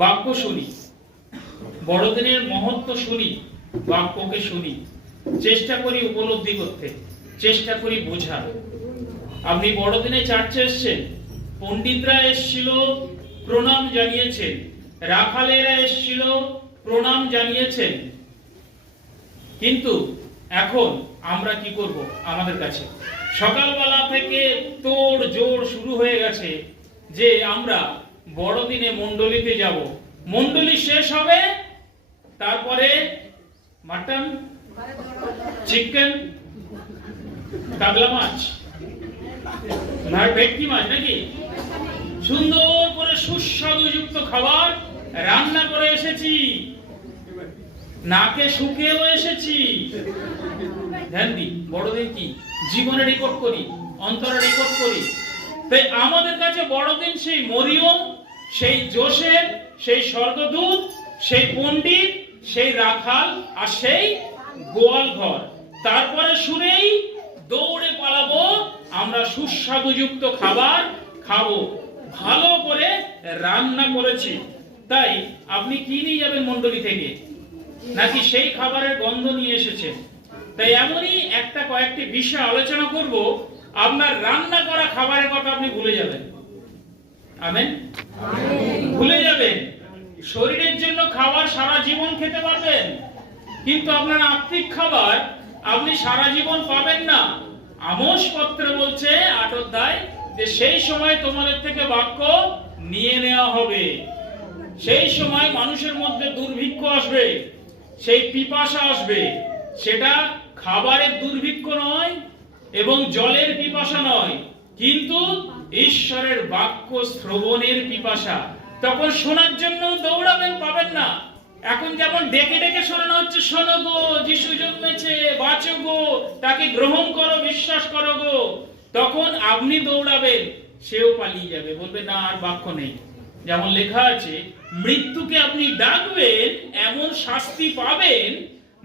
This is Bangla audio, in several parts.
বাক্য শুনি, বড়দিনের মহত্ব শুনি, বাক্যকে শুনি, চেষ্টা করি উপলব্ধি করতে, চেষ্টা করি বোঝার। আপনি বড়দিনে চার্চে এসেছেন, পণ্ডিতরা এসেছিল, প্রণাম জানিয়েছেন, রাখালেরা এসেছিল, প্রণাম জানিয়েছেন, কিন্তু এখন আমরা কি করব? আমাদের কাছে সকালবেলা থেকে তোড় জোড় শুরু হয়ে গেছে যে আমরা বড়দিনে মণ্ডলীতে যাব, মণ্ডলী শেষ হবে, তারপরে মাটন, চিকেন, কাতলা মাছ, ভেটকি মাছ নাকি সুন্দর করে সুস্বাদুযুক্ত খাবার রান্না করে এসেছি, নাকে শুকিয়েও এসেছি। ধ্যান দিই, বড়দিন কি জীবনে রেকর্ড করি, অন্তরে রেকর্ড করি। তাই আমাদের কাছে বড়দিন সেই মরিয়ম, সেই যোসেফ, সেই স্বর্গদূত, সেই পণ্ডিত, সেই রাখাল আর সেই গোয়াল ঘর। তারপরে শুনেই দৌড়ে পালাবো, আমরা সুস্বাদুযুক্ত খাবার খাবো, ভালো করে রান্না করেছি। তাই আপনি কি নিয়ে যাবেন মণ্ডলী থেকে, নাকি সেই খাবারের গন্ধ নিয়ে এসেছেন? তাই এমনই কয়েকটি বিষয় আলোচনা করব, আপনার রান্না করা খাবারের কথা আপনি ভুলে যাবেন। আমেন, ভুলে যাবেন। শরীরের জন্য খাবার সারা জীবন খেতে পারবেন, কিন্তু আপনার আত্মিক খাবার আপনি সারা জীবন পাবেন না। আমোস পত্রে বলছে 8 অধ্যায় যে সেই সময় তোমাদের থেকে বাক্য নিয়ে নেওয়া হবে। সেই সময় মানুষের মধ্যে দুর্ভিক্ষ আসবে, সেই পিপাসা আসবে। সেটা খাবারের দুর্ভিক্ষ নয় এবং জলের পিপাসা নয়, কিন্তু ঈশ্বরের বাক্য শ্রবণের পিপাসা। তখন শোনার জন্য দৌড়াবেন, পাবেন না। এখন যেমন ডেকে ডেকে শোনানো হচ্ছে, শোনো গো, যিশু জন্মেছে, বাঁচো গো, তাকে গ্রহণ করো, বিশ্বাস করো গো, তখন আপনি দৌড়াবেন, সেও পালিয়ে যাবে, বলবে না আর বাক্য নেই। যেমন লেখা আছে, মৃত্যুকে আপনি ডাকবেন, এমন শাস্তি পাবেন,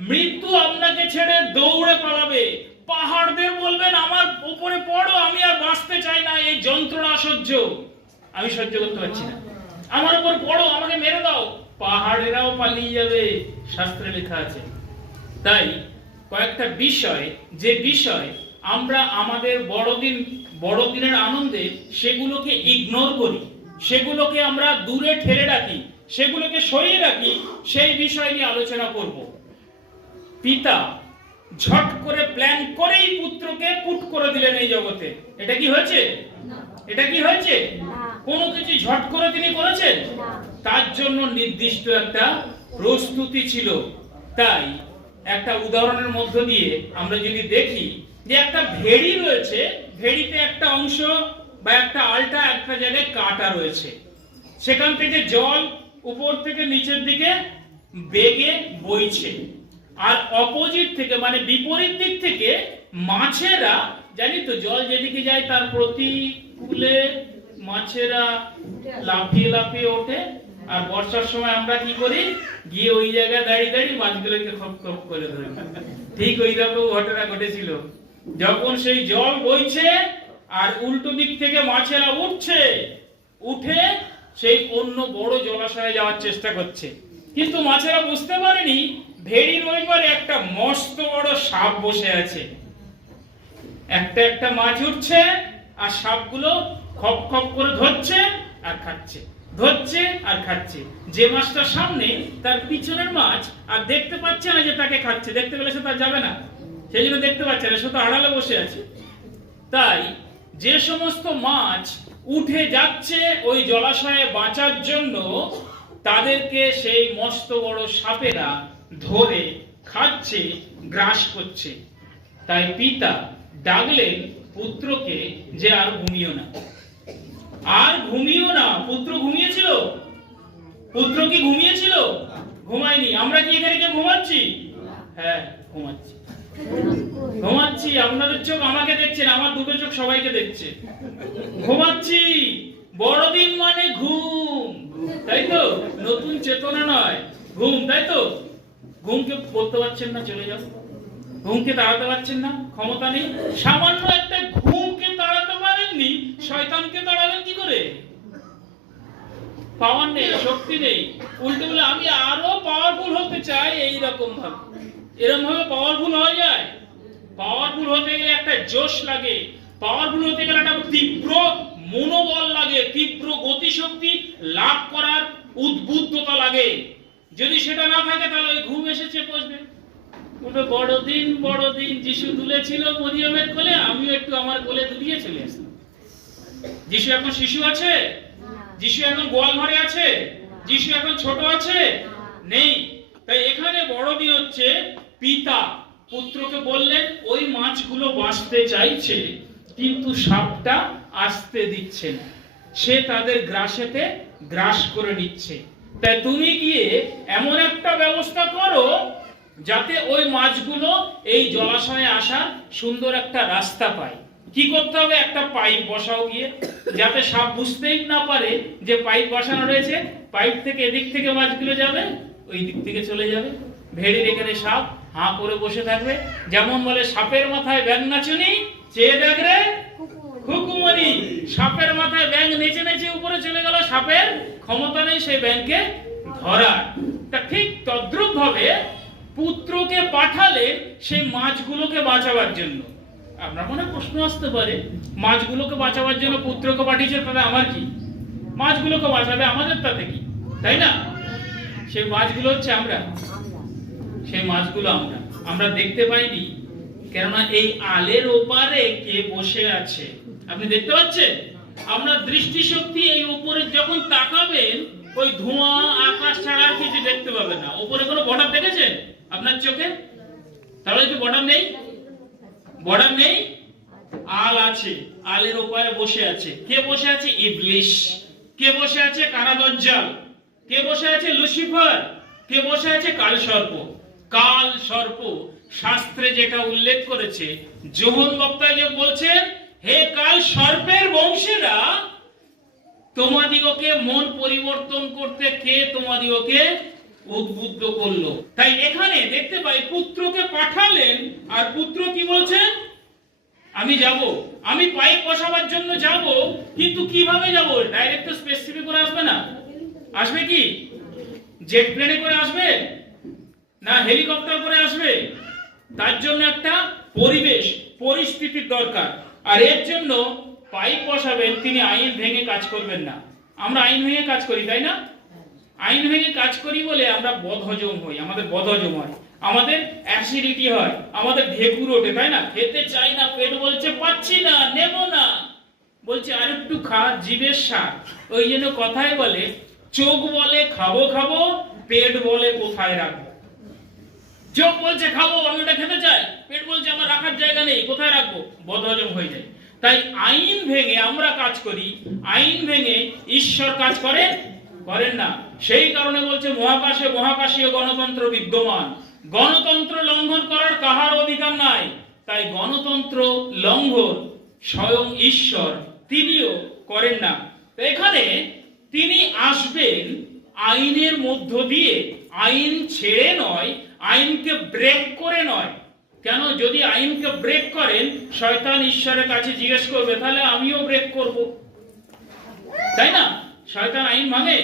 মৃত্যু আপনাকে ছেড়ে দৌড়ে পালাবে। পাহাড়দের বলবেন আমার উপরে পড়ো, আমি আর বাঁচতে চাই না, এই যন্ত্রণা অসহ্য, আমি সহ্য করতে পারছি না, আমার উপর পড়ো, আমাকে মেরে দাও। পাহাড়েরাও পালিয়ে যাবে, শাস্ত্রে লেখা আছে। তাই কয়েকটা বিষয়, যে বিষয় আমরা আমাদের বড়দিনের আনন্দে সেগুলোকে ইগনোর করি, সেগুলোকে আমরা দূরে ঠেলে রাখি, সেগুলোকে সরিয়ে রাখি, সেই বিষয় নিয়ে আলোচনা করব। পিতা ঝট করে প্ল্যান করেই পুত্রকে পুট করে দিলেন এই জগতে। এটা কি হয়েছে? এটা কি হয়েছে? কোনো কিছু ঝট করে তিনি করেছেন? তার জন্য নির্দিষ্ট একটা প্রস্তুতি ছিল। তাই একটা উদাহরণের মধ্য দিয়ে আমরা যদি দেখি যে একটা ভেড়ি রয়েছে, ভেড়িতে একটা অংশ বা একটা আলটা একটা জায়গায় কাটা রয়েছে, সেখান থেকে জল উপর থেকে নিচের দিকে বেগে বইছে, আর অপোজিট থেকে মানে বিপরীত দিক থেকে মাছেরা, জানি তো জল যেদিকে যায় তার প্রতিকূলে মাছেরা লাফিয়ে লাফিয়ে ওঠে, আর বর্ষার সময় আমরা কি করি, গিয়ে ওই জায়গায় দাঁড়িয়ে দাঁড়িয়ে মাছগুলোকে খপ খপ করে ধরি। ঠিক ওই রকম ঘটনা ঘটেছিল, যখন সেই জল বইছে আর উল্টো দিক থেকে মাছেরা উঠছে, উঠে সেই অন্য বড় জলাশয়ে যাওয়ার চেষ্টা করছে, কিন্তু মাছেরা বুঝতে পারেনি ভেড়ির ওই পারে একটা মস্ত বড় সাপ বসে আছে। একটা একটা মাছ উঠছে আর সাপগুলো খপ খপ করে ধরছে আর খাচ্ছে, ধরছে আর খাচ্ছে। যে মাছটা সামনে, তার পিছনের মাছ আর দেখতে পাচ্ছে না যে তাকে খাচ্ছে, দেখতে পেলে সে তার যাবে না, সেই জন্য দেখতে পাচ্ছে না, সে তো আড়ালে বসে আছে। তাই যে সমস্ত মাছ উঠে যাচ্ছে ওই জলাশয়ে বাঁচার জন্য, তাদেরকে সেই মস্ত বড় সাপেরা ধরে খাচ্ছে, গ্রাস করছে। তাই পিতা ডাকলেন পুত্রকে যে আর ঘুমিও না, আর ঘুমিও না। পুত্র ঘুমিয়েছিল? পুত্র কি ঘুমিয়েছিল? ঘুমায়নি। আমরা কি এখানে কেউ ঘুমাচ্ছি? হ্যাঁ, ঘুমাচ্ছি, ঘুমাচ্ছি। আপনাদের চোখ আমাকে দেখছেন, আমার দুটো চোখ সবাইকে দেখছে। ঘুমাচ্ছি। বড়দিন মানে ঘুম, তাই তো? নতুন চেতনা নয়, ঘুম, তাই তো? ঘুমকে পড়তে পারছেন না, চলে যাও। ঘুমকে তাড়াতে পারছেন না, ক্ষমতা নেই। সামান্য একটা ঘুমকে তাড়াতে পারেননি, শয়তানকে তাড়াবেন কি করে? পাওয়ার নেই, শক্তি নেই, উল্টে বলে আমি আরো পাওয়ারফুল হতে চাই। এইরকম ভাবে, এরকম ভাবে পাওয়ারফুল হওয়া যায়? পাওয়ারফুল হতে গেলে একটা জোশ লাগে, পাওয়ারফুল হতে গেলে একটা তীব্র মনোবল লাগে, তীব্র গতিশক্তি লাভ করার উদ্বুদ্ধতা লাগে। যদি সেটা না থাকে তাহলে ওই ঘুম এসেছে বসবে, বড়দিন যিশু দুলেছিল মরিয়মের কোলে, আমিও একটু আমার কোলে দুলিয়ে চলে আসলাম। যিশু এখন শিশু আছে? যিশু এখন গোয়াল ঘরে আছে? যিশু এখন ছোট আছে? নেই। তাই এখানে বড়দিন হচ্ছে পিতা পুত্রকে বললেন ওই মাছগুলো বাঁচতে চাইছে, কিন্তু সাপটা আসতে দিচ্ছে না, সে তাদের গ্রাসেতে গ্রাস করে নিচ্ছে। তাই তুমি গিয়ে এমন একটা ব্যবস্থা করো যাতে ওই মাছগুলো এই জলাশয়ে আসার সুন্দর একটা রাস্তা পায়। কি করতে হবে? একটা পাইপ বসাও গিয়ে, যাতে সাপ বুঝতেই না পারে যে পাইপ বসানো রয়েছে। পাইপ থেকে এদিক থেকে মাছগুলো যাবে, ওই দিক থেকে চলে যাবে। ভেড়ির এখানে সাপ হাঁ করে বসে থাকবে। যেমন বলে সাপের মাথায় ব্যাঙ নাচুনি, চেয়ে দেখ রে খুকুমনি। সাপের মাথায় ব্যাঙ নেচে নেচে উপরে চলে গেল, সাপের ক্ষমতা নেই সেই ব্যাঙকে ধরার। তা ঠিক তদ্রুপ ভাবে পুত্রকে পাঠালে সেই মাছগুলোকে বাঁচাবার জন্য। আপনার মনে প্রশ্ন আসতে পারে, মাছগুলোকে বাঁচাবার জন্য পুত্রকে পাঠিয়েছে, তাহলে আমার কি? মাছগুলোকে বাঁচাবে, আমাদের তাতে কি? তাই না? সেই মাছগুলো হচ্ছে আমরা, সেই মাছগুলো আমরা দেখতে পাইনি, কেননা এই আলের ওপারে কে বসে আছে আপনি দেখতে পাচ্ছেন। আমরা দৃষ্টিশক্তি এই উপরে যখন তাকাবেন, ওই ধোঁয়া আকাশ ছাড়া কিছু দেখতে পাবেন না। উপরে কোনো বর্ডার দেখেছেন আপনার চোখে? তাহলে কি বর্ডার নেই? বর্ডার নেই, আল আছে, আলের ওপারে বসে আছে। কে বসে আছে? ইবলিশ। কে বসে আছে? কারাদজ্জাল। কে বসে আছে? লুসিফার। কে বসে আছে? কাল সর্প। কাল সর্প শাস্ত্রে যেটা উল্লেখ করেছে, যোহন বক্তা যে বলছেন, হে কাল সর্পের বংশীরা, তোমাদিগকে মন পরিবর্তন করতে কে তোমাদিগকে উদ্বুদ্ধ করলো? তাই এখানে দেখতে পাই পুত্রকে পাঠালেন, আর পুত্র কি বলছেন? আমি যাব, আমি পাইপ বসাবার জন্য যাব, কিন্তু কিভাবে যাব? ডাইরেক্ট তো স্পেসিফিক করে আসবে না। আসবে কি? জেট প্লেনে করে আসবে না হেলিকপ্টার করে আসবে? তার জন্য একটা পরিবেশ পরিস্থিতির দরকার। আর এর জন্য পাইপ বসাবেন, তিনি আইন ভেঙে কাজ করবেন না। আমরা আইন ভেঙে কাজ করি, তাই না? আইন ভেঙে কাজ করি বলে আমরা বদহজম হই, আমাদের বদহজম হয়, আমাদের অ্যাসিডিটি হয়, আমাদের ঢেকুর ওঠে, তাই না? খেতে চাই না, পেট বলছে পাচ্ছি না, নেব না, বলছে আর একটু খা, জীবের স্বাদ। ওই জন্য কথায় বলে, চোখ বলে খাবো খাবো, পেট বলে কোথায় রাখবো। চোখ বলছে খাবো, আমি ওটা খেতে চাই, পেট বলছে আমার রাখার জায়গা নেই, কোথায় রাখবো? বদহজম হয়ে যায়। তাই আইন ভেঙে আমরা কাজ করি, আইন ভেঙে ঈশ্বর কাজ করেন না। সেই কারণে বলছে মহাকাশে মহাকাশীয় গণতন্ত্র বিদ্যমান, গণতন্ত্র লঙ্ঘন করার কাহার অধিকার নাই। তাই গণতন্ত্র লঙ্ঘন স্বয়ং ঈশ্বর তিনিও করেন না। এখানে তিনি আসবেন আইনের মধ্য দিয়ে, আইন ছেড়ে নয়, আইনকে ব্রেক করে নয়। কেন? যদি আইনকে ব্রেক করেন, শয়তান ঈশ্বরের কাছে জিজ্ঞেস করবে, তাহলে আমিও ব্রেক করব, তাই না? শয়তান আইন ভাঙে।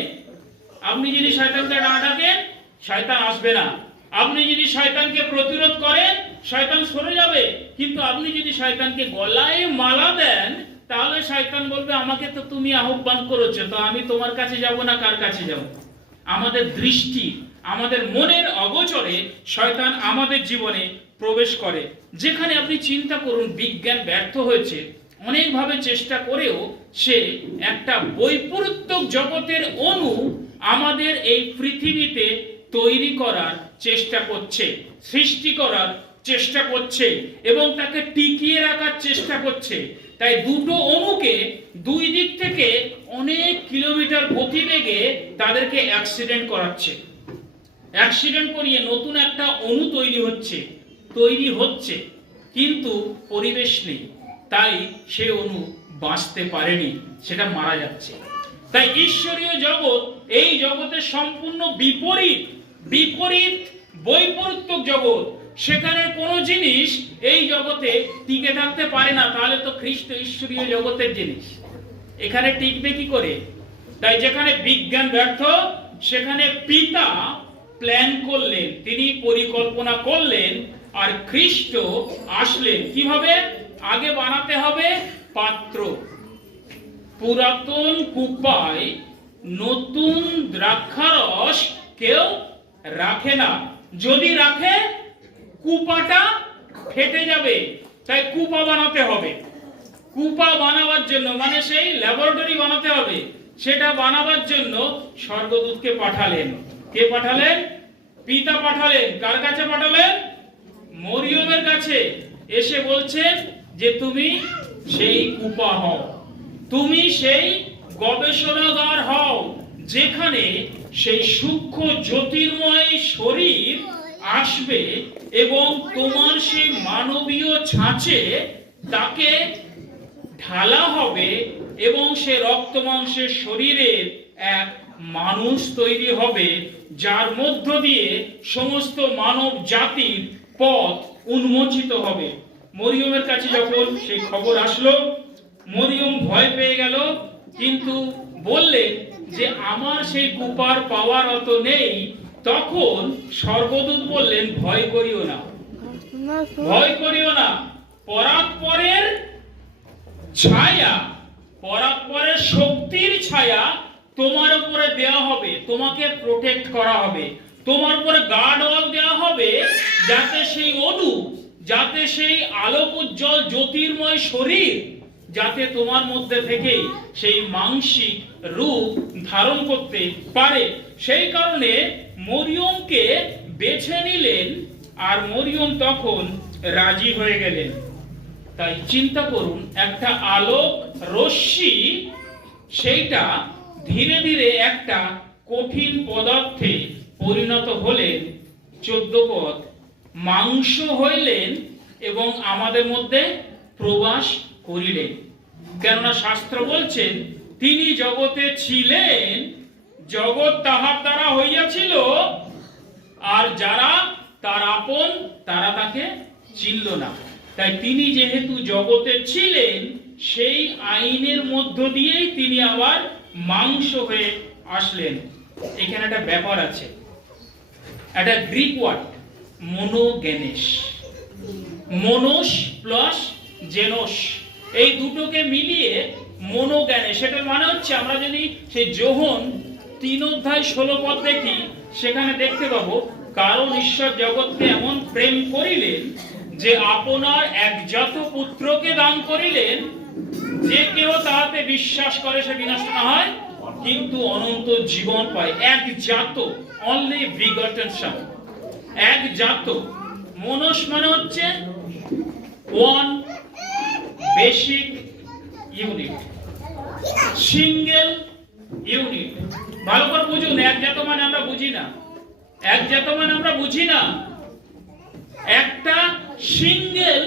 আপনি যদি শয়তানকে না ডাকেন, শয়তান আসবে না। আপনি যদি শয়তানকে প্রতিরোধ করেন, শয়তান সরে যাবে। কিন্তু আপনি যদি শয়তানকে গলায় মালা দেন, তাহলে শয়তান বলবে, আমাকে তো তুমি আহ্বান করেছো, তো আমি তোমার কাছে যাব না, কার কাছে যাব? আমাদের দৃষ্টি, আমাদের মনের অগোচরে শয়তান আমাদের জীবনে প্রবেশ করে। যেখানে আপনি চিন্তা করুন, বিজ্ঞান ব্যর্থ হয়েছে, অনেকভাবে চেষ্টা করেও সে একটা বৈপরীত্যক জগতের অণু আমাদের এই পৃথিবীতে তৈরি করার চেষ্টা করছে, সৃষ্টি করার চেষ্টা করছে, এবং তাকে টিকিয়ে রাখার চেষ্টা করছে। তাই দুটো অণুকে দুই দিক থেকে অনেক কিলোমিটার গতিবেগে তাদেরকে অ্যাক্সিডেন্ট করাচ্ছে। অ্যাক্সিডেন্ট করিয়ে নতুন একটা অণু তৈরি হচ্ছে, কিন্তু পরিবেশ নেই, তাই সে অণু বাঁচতে পারেনি, সেটা মারা যাচ্ছে। তাই ঈশ্বরীয় জগৎ এই জগতের সম্পূর্ণ বিপরীত বৈপরীত্যক জগৎ। সেখানে কোনো জিনিস এই জগতে টিকে থাকতে পারে না, তাহলে তো খ্রিস্ট ঈশ্বরীয় জগতের জিনিস এখানে টিকবে কি করে? তাই যেখানে বিজ্ঞান ব্যর্থ সেখানে পিতা প্ল্যান করলেন, তিনি পরিকল্পনা করলেন, আর খ্রিস্ট আসলেন কিভাবে? আগে বানাতে হবে পাত্র। পুরাতন কুপায় নতুন দ্রাক্ষারস কেউ রাখে না, যদি রাখে কুপাটা ফেটে যাবে, তাই কুপা বানাতে হবে। কুপা বানাবার জন্য মানে সেই ল্যাবরেটরি বানাতে হবে, সেটা বানাবার জন্য স্বর্গদূতকে পাঠালেন। কে পাঠালেন? পিতা পাঠালেন। কার কাছে পাঠালেন? মরিয়মের কাছে। এসে বলছেন যে তুমি সেই কুপা হও, তুমি সেই গবেষণাগার হও, যেখানে সেই সূক্ষ্ম জ্যোতির্ময় শরীর আসবে এবং তোমার সেই মানবীয় ছাঁচে তাকে ঢালা হবে এবং সে রক্ত মাংসের শরীরের এক মানুষ তৈরি হবে, যার মধ্য দিয়ে সমস্ত মানব জাতির পথ উন্মোচিত হবে। মরিয়মের কাছে যখন সেই খবর আসলো, মরিয়ম ভয় পেয়ে গেল, কিন্তু বললেন যে আমার সেই কুপার পাওয়ার অত নেই। তখন স্বর্গদূত বললেন, ভয় করিও না, ভয় করিও না, পরাৎপরের ছায়া, পরাৎপরের শক্তির ছায়া তোমার উপরে দেওয়া হবে, তোমাকে প্রোটেক্ট করা হবে, তোমার উপরে গার্ড ওয়াল দেওয়া হবে, যাতে সেই অনু, যাতে সেই আলোক উজ্জ্বল জ্যোতির্ময় শরীর যাতে তোমার মধ্যে থেকে সেই মাংসিক রূপ ধারণ করতে পারে। সেই কারণে মরিয়মকে বেছে নিলেন, আর মরিয়ম তখন রাজি হয়ে গেলেন। তাই চিন্তা করুন, একটা আলোক রশ্মি সেইটা ধীরে ধীরে একটা কঠিন পদার্থে পরিণত হলেন। 14 পদ, মাংস হইলেন এবং আমাদের মধ্যে প্রবাস করিলেন। কেননা শাস্ত্র বলছেন, তিনি জগতে ছিলেন, জগৎ তাহার দ্বারা হইয়াছিল, আর যারা তার আপন তারা তাকে চিনল না। তাই তিনি যেহেতু জগতে ছিলেন, সেই আইনের মধ্য দিয়েই তিনি আবার মাংস হয়ে আসলেন। এখানে একটা ব্যাপার আছে, একটা গ্রিক ওয়ার্ড মনোগেনেস, মনোস প্লাস জেনোস, এই দুটোকে মিলিয়ে মনোজ্ঞানে, সেটার মানে হচ্ছে আমরা যদি সেই যোহন 3 অধ্যায় 16 পদ দেখি, সেখানে দেখতে পাবো, কারণ ঈশ্বর জগৎকে এমন প্রেম করিলেন যে আপনার একজাত পুত্রকে দান করিলেন, যে কেউ তাহাতে বিশ্বাস করে সে বিনষ্ট না হয় কিন্তু অনন্ত জীবন পায়। একজাত, অনলি বিগটেন সন, একজাত। মনস মানে হচ্ছে one basic unit, single unit. ভালো করে বুঝুন, একজাত মানে আমরা বুঝি না, একজাত মানে আমরা বুঝি না। একটা সিঙ্গেল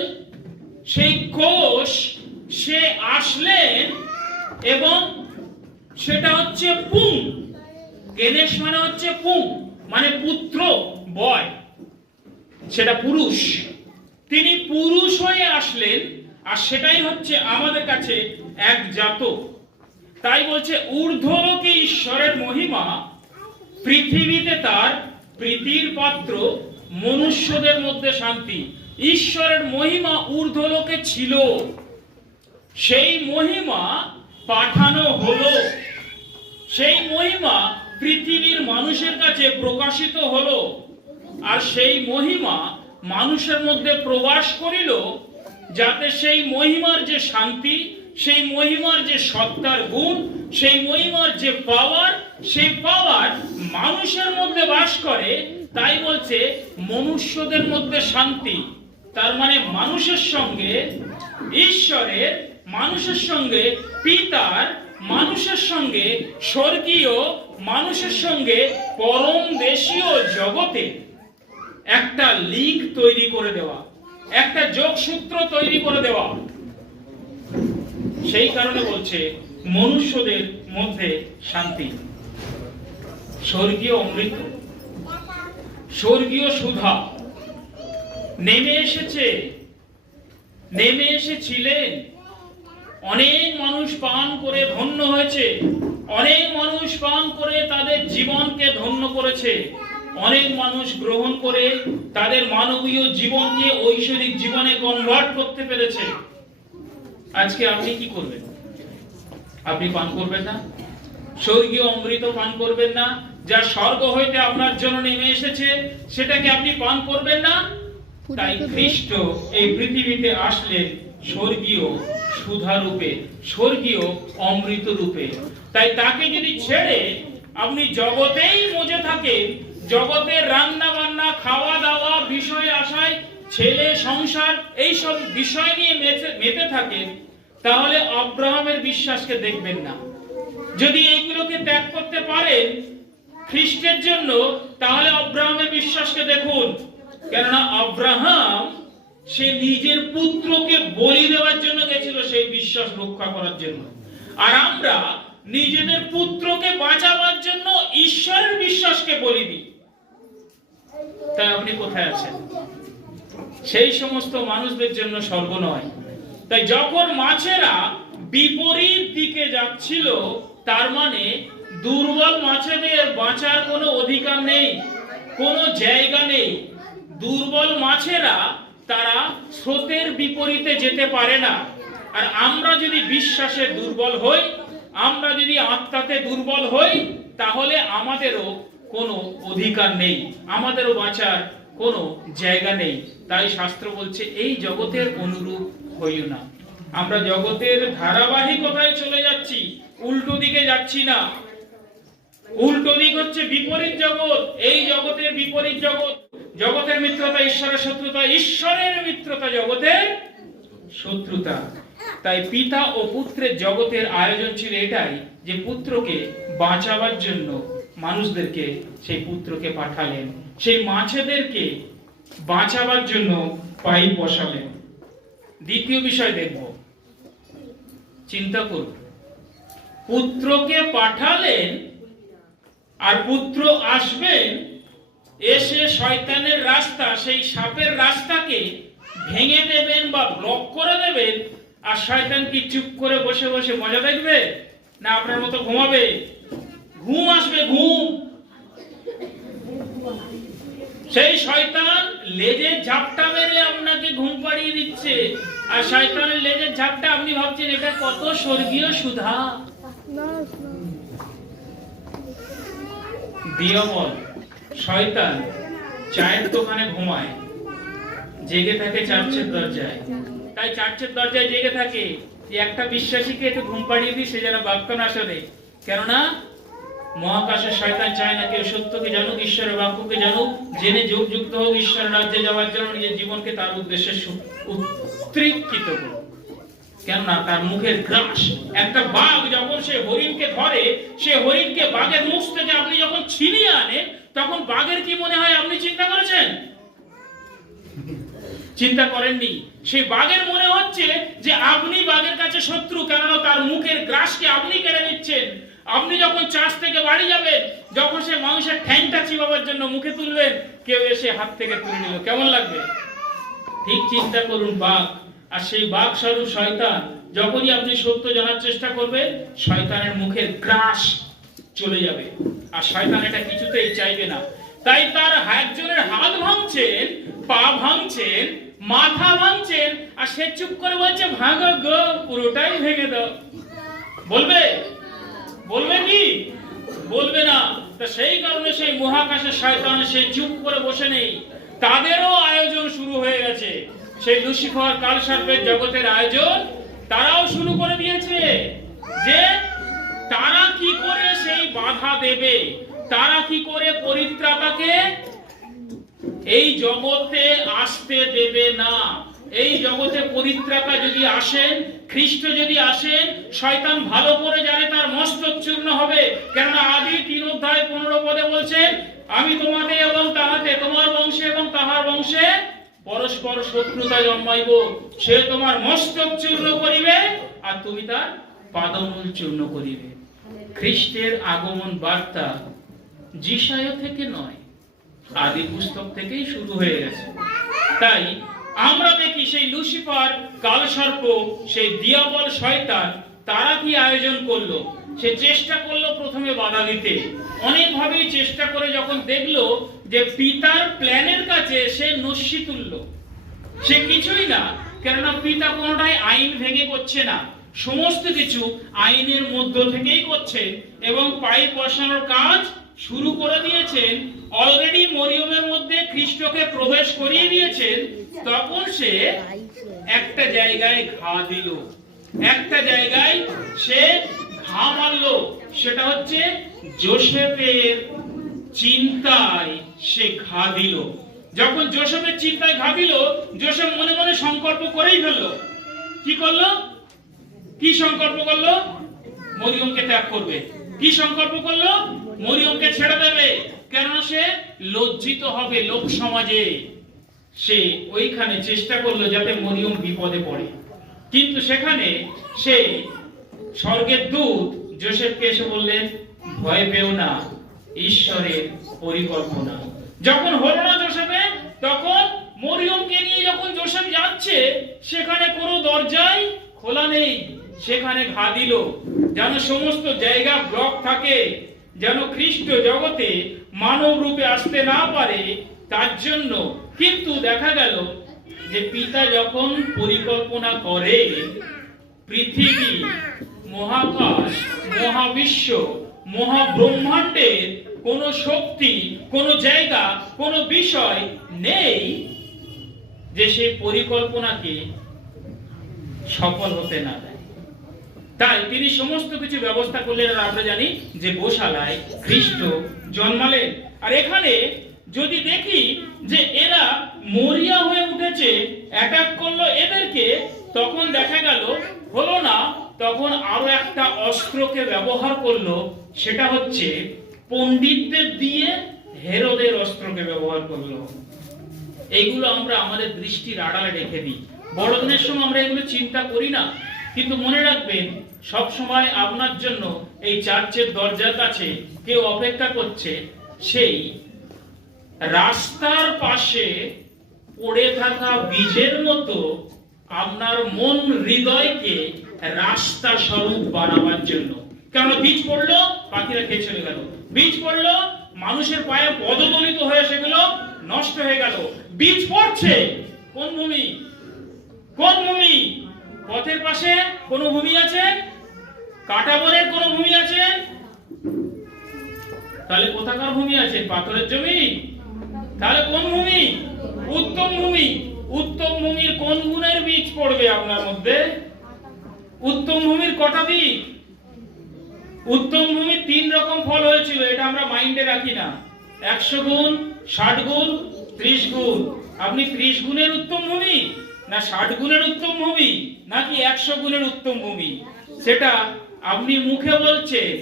সেই কোষ সে আসলেন এবং সেটা হচ্ছে পুং। গেনেশ মানে হচ্ছে পুং, মানে পুত্র, বয়, সেটা পুরুষ। তিনি পুরুষ হয়ে আসলেন, আর সেটাই হচ্ছে আমাদের কাছে একজাত। তাই বলছে, ঊর্ধ্বলোকে ঈশ্বরের মহিমা, পৃথিবীতে তার প্রীতির পাত্র, মনুষ্যদের মধ্যে শান্তি। ঈশ্বরের মহিমা ঊর্ধ্বলোকে ছিল, সেই মহিমা পাঠানো হলো, সেই মহিমা পৃথিবীর মানুষের কাছে প্রকাশিত হলো, আর সেই মহিমা মানুষের মধ্যে প্রবাস করিল, যাতে সেই মহিমার যে শান্তি, সেই মহিমার যে সত্তার গুণ, সেই মহিমার যে পাওয়ার, সেই পাওয়ার মানুষের মধ্যে বাস করে। তাই বলছে মনুষ্যদের মধ্যে শান্তি, তার মানে মানুষের সঙ্গে ঈশ্বরের, মানুষের সঙ্গে পিতার, মানুষের সঙ্গে স্বর্গীয়, মানুষের সঙ্গে পরম দেশীয় জগতে একটা লিঙ্ক তৈরি করে দেওয়া, একটা যোগসূত্র তৈরি করে দেওয়া। সেই কারণে বলছে মনুষ্যদের মধ্যে শান্তি। স্বর্গীয় অমৃত, স্বর্গীয় সুধা নেমে এসেছে, নেমে এসেছিলেন। অনেক মানুষ পান করে ধন্য হয়েছে, অনেক মানুষ পান করে তাদের জীবনকে ধন্য করেছে, অনেক মানুষ গ্রহণ করে তাদের মানবীয় জীবনকে ঐশ্বরিক জীবনে কনভার্ট করতে পেরেছে। আজকে আপনি কি করবেন? আপনি পান করবেন না? স্বর্গীয় অমৃত পান করবেন না? যা স্বর্গ হইতে আপনার জন্য নেমে এসেছে সেটাকে আপনি পান করবেন না? তাই খ্রিস্ট এই পৃথিবীতে আসলেন স্বর্গীয় সুধা রূপে, স্বর্গীয় অমৃত রূপে। তাই তাকে যদি ছেড়ে আপনি জগতেই মজে থাকেন, জগতের রান্না বান্না, খাওয়া দাওয়া, বিষয় আশায়, ছেলে সংসার, এইসব বিষয় নিয়ে মেতে থাকেন, তাহলে আব্রাহামের বিশ্বাসকে দেখবেন না। যদি এইগুলোকে ত্যাগ করতে পারেন খ্রিস্টের জন্য, তাহলে আব্রাহামের বিশ্বাসকে দেখুন। কেননা আব্রাহাম সে নিজের পুত্রকে বলি দেওয়ার জন্য গেছিল সেই বিশ্বাস রক্ষা করার জন্য। আর আমরা নিজেদের পুত্রকে বাঁচাবার জন্য ঈশ্বরের বিশ্বাসকে বলি দিই। তাই আপনি কোথায় আছেন? সেই সমস্ত মানুষদের জন্য স্বর্গ নয়। তাই যখন মাছেরা বিপরীত দিকে যাচ্ছিল, তার মানে দুর্বল মাছেদের বাঁচার কোনো অধিকার নেই, কোনো জায়গা নেই। দুর্বল মাছেরা তারা স্রোতের বিপরীতে যেতে পারে না। আর আমরা যদি বিশ্বাসে দুর্বল হই, আমরা যদি আত্মাতে দুর্বল হই, তাহলে আমাদেরও কোনো অধিকার নেই, আমাদেরও বাঁচার কোনো জায়গা নেই। তাই শাস্ত্র বলছে এই জগতের অনুরূপ হইও না। আমরা জগতের ধারাবাহিকতায় চলে যাচ্ছি, উল্টো দিকে যাচ্ছি না। উল্টো দিক হচ্ছে বিপরীত জগৎ। এই জগতের বিপরীত জগৎ। জগতের মিত্রতা ঈশ্বরের শত্রুতা, ঈশ্বরের মিত্রতা জগতের শত্রুতা। তাই পিতা ও পুত্রের জগতের আয়োজন ছিল এটাই, যে পুত্রকে বাঁচাবার জন্য মানুষদেরকে সেই পুত্রকে পাঠালেন, সেই মাছেদেরকে বাঁচাবার জন্য পাই বসালেন। দ্বিতীয় বিষয় দেখব, চিন্তা করুন, পুত্রকে পাঠালেন আর পুত্র আসবেন, এসে শয়তানের রাস্তা, সেই সাপের রাস্তাকে ভেঙে দেবেন বা ব্লক করে দেবেন। আর শয়তান কি চুপ করে বসে বসে মজা দেখবে? না আপনার মতো ঘুমাবে? ঘুম আসবে, ঘুম। সেই শয়তান লেজের ঝাপটা মেরে আপনাকে ঘুম পাড়িয়ে দিচ্ছে। আর শয়তানের লেজের ঝাপটা আপনি ভাবছেন এটা কত স্বর্গীয় সুধা। দিয়াবল, শয়তান চায়ের দোকানে ঘুমায়, জেগে থাকে চার্চের দরজায়। তাই চার্চের দরজায় জেগে থাকে যে একটা বিশ্বাসীকে একটু ঘুম পাড়িয়ে দিই, সে যেন বাক্য না শোনে। কেননা মহাকাশের শয়তান চায় না কেউ সত্যকে জানুক, ঈশ্বরের বাক্যকে জানুক, জেনে যোগ যুক্ত হোক ঈশ্বরের রাজ্যে যাওয়ার জন্য, নিজের জীবনকে তার উদ্দেশ্যে উত্তৃপ্ত করুক। কেননা তার মুখের গ্রাস। একটা বাঘ যখন সে হরিণকে ধরে, সে হরিণকে বাঘের মুখ থেকে আপনি যখন ছিনিয়ে আনেন, তখন বাঘের কি মনে হয় আপনি চিন্তা করেছেন? চিন্তা করেননি। সেই বাঘের মনে হচ্ছে যে আপনি বাঘের কাছে শত্রু, কেননা তার মুখের গ্রাসকে আপনি কেড়ে নিচ্ছেন। আপনি যখন চাষ থেকে বাড়ি যাবেন, যখন সে মাংসের ঠ্যাংটা চিবাবার জন্য মুখে তুলবেন, কেউ এসে হাত থেকে তুলে নিল, কেমন লাগবে? ঠিক চিন্তা করুন, বাঘ। আর সেই বাঘ স্বরূপ শয়তান, যখনই আপনি সত্য জানার চেষ্টা করবেন, শয়তানের মুখের গ্রাস চলে যাবে। আর শয়তান এটা কিছুতেই চাইবে না। তাই তার একজনের হাত ভাঙছেন, পা ভাঙছেন, মাথা ভাঙছেন, আর সে চুপ করে বলছে ভাঙো গো, পুরোটাই ভেঙে দাও। বলবে? বলবে কি? বলবে না। তা সেই কারণে সেই মহাকাশের শয়তান সে চুপ করে বসে নেই। তাদেরও আয়োজন শুরু হয়ে গেছে। সেই লুসিফার, কালসার্পের জগতের আয়োজন তারাও শুরু করে দিয়েছে, যে তারা কি করে সেই বাধা দেবে, তারা কি করে পরিত্রাতাকে এই জগতে আসতে দেবে না। এই জগতে পরিত্রাতা যদি আসেন, খ্রিস্ট যদি আসেন, শয়তান ভালো করে জানে তার মস্তক চূর্ণ হবে। কেননা আদি 3:15 বলছেন, আমি তোমাতে এবং তাহাতে, তোমার বংশে এবং তাহার বংশে পরস্পর শত্রুতা জন্মাইব। সে তোমার মস্তক চূর্ণ করিবে আর তুমি তার পাদমূল চূর্ণ করিবে। খ্রিস্টের আগমন বার্তা যিশায়া থেকে নয়, আদি পুস্তক থেকেই শুরু হয়ে গেছে। তাই আমরা দেখি সেই লুসিফার, কালসর্প, সেই দিয়াবল শয়তান, তারা কি আয়োজন করলো? সে চেষ্টা করলো প্রথমে বাধা দিতে, অনেকভাবেই চেষ্টা করে যখন দেখলো যে পিতার প্ল্যানের কাছে সে নস্যি তুললো, সে কিছুই না, কেননা পিতা কোনোটাই আইন ভেঙে করছে না, সমস্ত কিছু আইনের মধ্য থেকেই করছে এবং পাইপ বসানোর কাজ শুরু করে দিয়েছেন, অলরেডি মরিয়মের মধ্যে খ্রিস্টকে প্রবেশ করিয়ে দিয়েছেন। তখন সে একটা জায়গায় ঘা দিল, একটা জায়গায় সে ঘা মারলো, সেটা হচ্ছে যোসেফের চিন্তায় সে ঘা দিল। যখন যোসেফের চিন্তায় ঘা দিল, যোসেফ মনে মনে সংকল্প করেই ফেললো। কি করলো? কি সংকল্প করলো? মরিয়মকে ত্যাগ করবে। কি সংকল্প করলো? মরিয়মকে ছেড়ে দেবে, কেননা সে লজ্জিত হবে লোক সমাজে। সে ওইখানে চেষ্টা করলো যাতে মরিয়ম বিপদে পড়ে, কিন্তু সেখানে সে স্বর্গের দূত যোসেফকে এসে বললেন, ভয় পেও না, ঈশ্বরের পরিকল্পনা। যখন হলো না যোসেফে, তখন মরিয়মকে নিয়ে যখন যোসেফ যাচ্ছে, সেখানে কোনো দরজাই খোলা নেই, সেখানে ঘা দিল, যেন সমস্ত জায়গা ব্লক থাকে, যেন খ্রিস্ট জগতে মানব রূপে আসতে না পারে তার জন্য। কিন্তু দেখা গেল যে পিতা যখন পরিকল্পনা করে, পৃথিবী, মহাকাশ, মহাবিশ্ব, মহাব্রহ্মাণ্ডের কোন শক্তি, কোন জায়গা, কোন বিষয় নেই যে সেই পরিকল্পনাকে সফল হতে না দেয়। তাই তিনি সমস্ত কিছু ব্যবস্থা করলেন। আর আমরা জানি যে গোশালায় খ্রিস্ট জন্মালেন। আর এখানে যদি দেখি যে এরা মরিয়া হয়ে উঠেছে, অ্যাটাক করলো এদেরকে, তখন দেখা গেল হলো না, তখন আরো একটা অস্ত্রকে ব্যবহার করলো, সেটা হচ্ছে পণ্ডিতদের দিয়ে হেরোদের অস্ত্রকে ব্যবহার করলো। এইগুলো আমরা আমাদের দৃষ্টির আড়ালে রেখে দিই, বড়দিনের সময় আমরা এগুলো চিন্তা করি না। কিন্তু মনে রাখবেন, সব সময় আপনার জন্য এই চার্চের দরজার কাছে কেউ অপেক্ষা করছে, সেই রাস্তার পাশে পড়ে থাকা বীজের মতো আপনার মন হৃদয়কে রাস্তা স্বরূপ বানাবার জন্য। কেন? বীজ পড়লো, পাখিরা খেয়ে চলে গেল, বীজ পড়লো, মানুষের পায়ে পদদলিত হয়ে সেগুলো নষ্ট হয়ে গেল। বীজ পড়ছে কোন ভূমি? কোন ভূমি? পথের পাশে কোন ভূমি আছে? কাঁটাবনের কোন ভূমি আছে? তাহলে কোথাকার ভূমি আছে? পাথরের জমি? তাহলে কোন ভূমি? উত্তম ভূমি। উত্তম ভূমির কোন গুণের বীজ পড়বে আপনার মধ্যে? উত্তম ভূমির কটা দিক? উত্তম ভূমির 3 রকম ফল হয়েছিল, এটা আমরা মাইন্ডে রাখি না। 100 গুণ, 60 গুণ, 30 গুণ। আপনি 30 গুণের উত্তম ভূমি, না 60 গুণের উত্তম ভূমি, নাকি 100 গুণের উত্তম ভূমি? সেটা আপনি মুখে বলছেন,